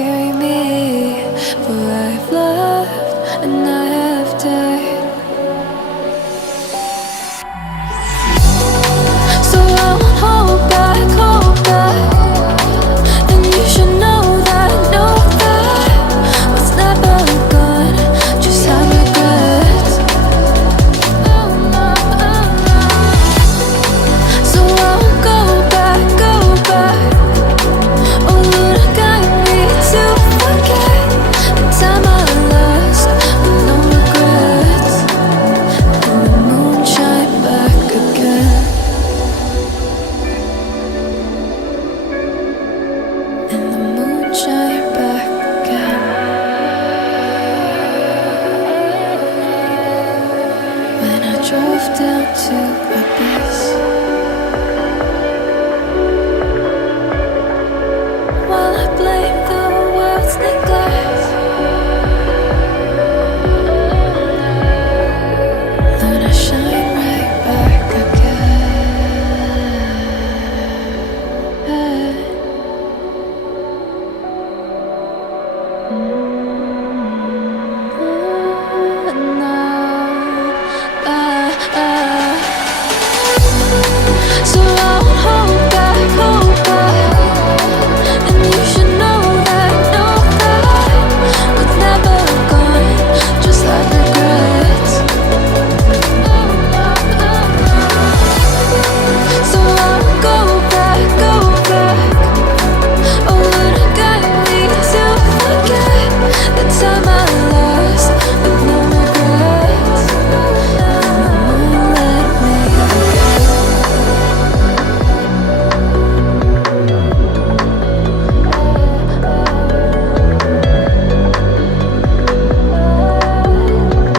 carry me, for I've loved and I have died. So I won't hold back, and you should know that what's never gone just have regrets. So I won't go back. Oh Lord, guide me to forget the time I lost with no regrets, and the moon shine back again, and the moon shine back again. When I drove down to Abyss, while I blame the world's neglect, Lord, I shine right back again.